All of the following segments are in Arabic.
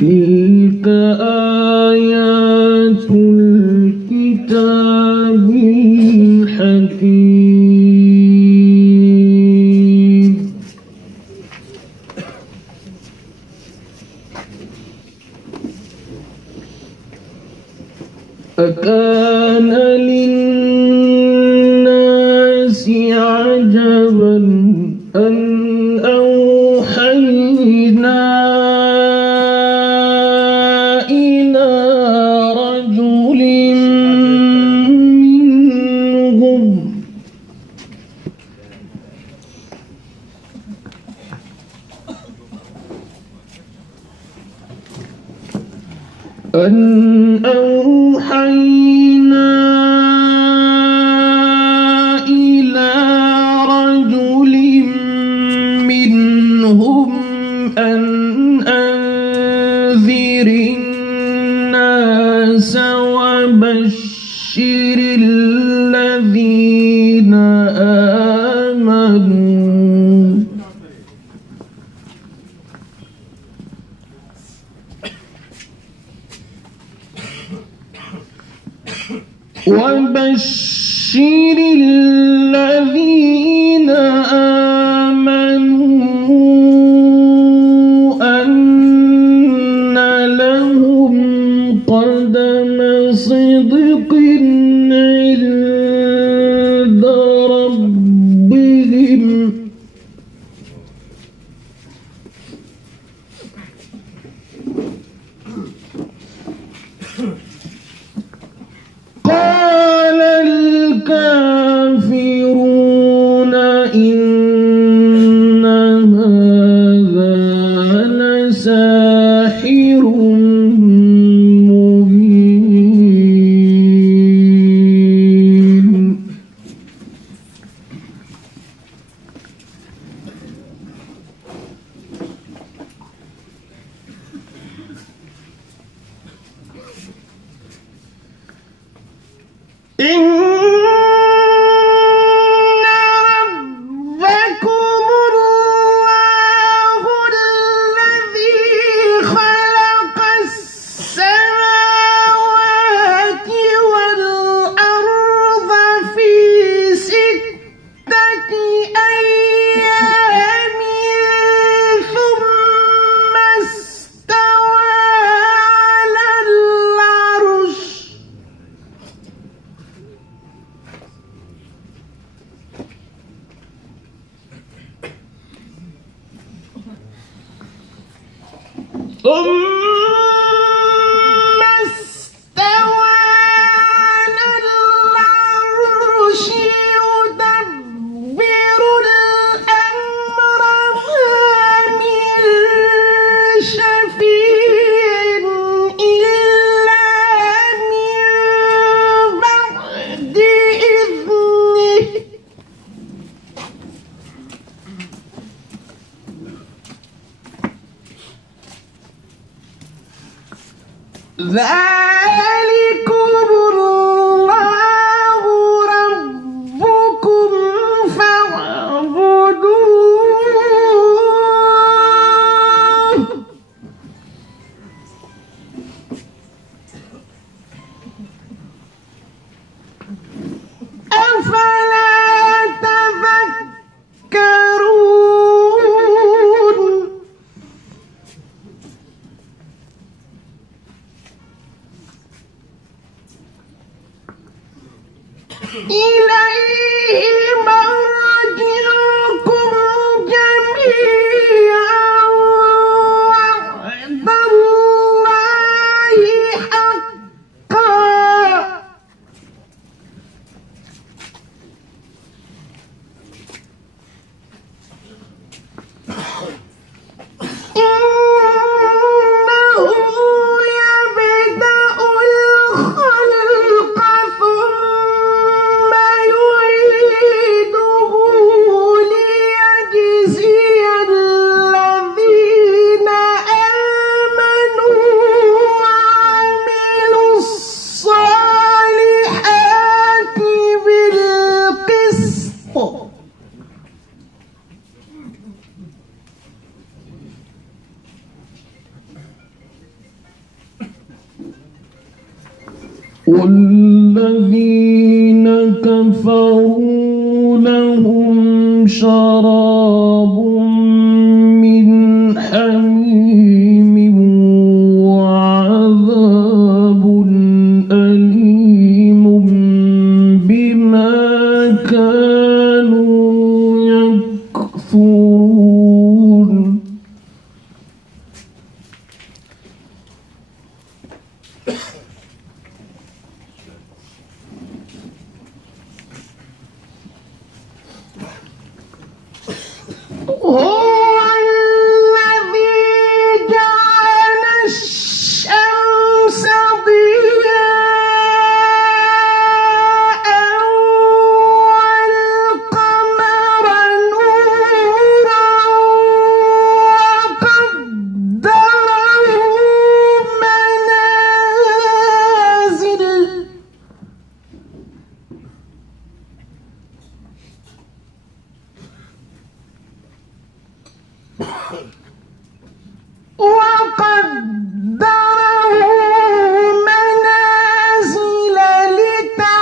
تلك آيات الكتاب الحكيم أكان للناس عجبا أن أوحينا إلى رجل منهم أن أنذر الناس وبشر الذين آمنوا أن لهم قدم صدق عند ربهم قال الكافرون إن هذا لساحر مبين إن ربكم الله الذي خلق السماوات والأرض في 6 أيام ثم استوى على العرش يدبر الأمر ما من شفيع إلا من بعد إذنه ذلكم الله ربكم فاعبدوه أفلا تذكرون إليه مرجعكم جميعا وعد الله حقا إنه يبدأ الخلق ثم يعيده والذين كفروا لهم شراب من حميم وعذاب أليم بما كانوا يكفرون هو الذي جعل الشمس ضياء والقمر نورا وقدره منازل لتعلموا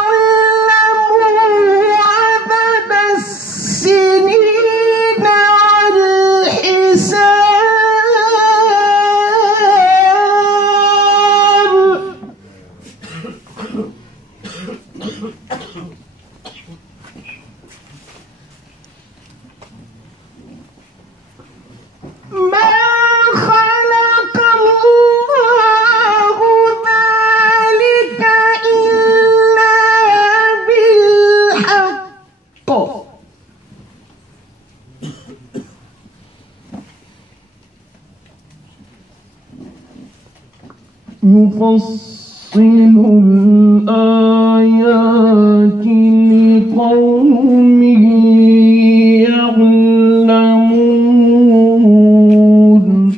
عدد السنين والحساب ما خلق الله ذلك إلا بالحق يفصل الآيات لقوم يعلمون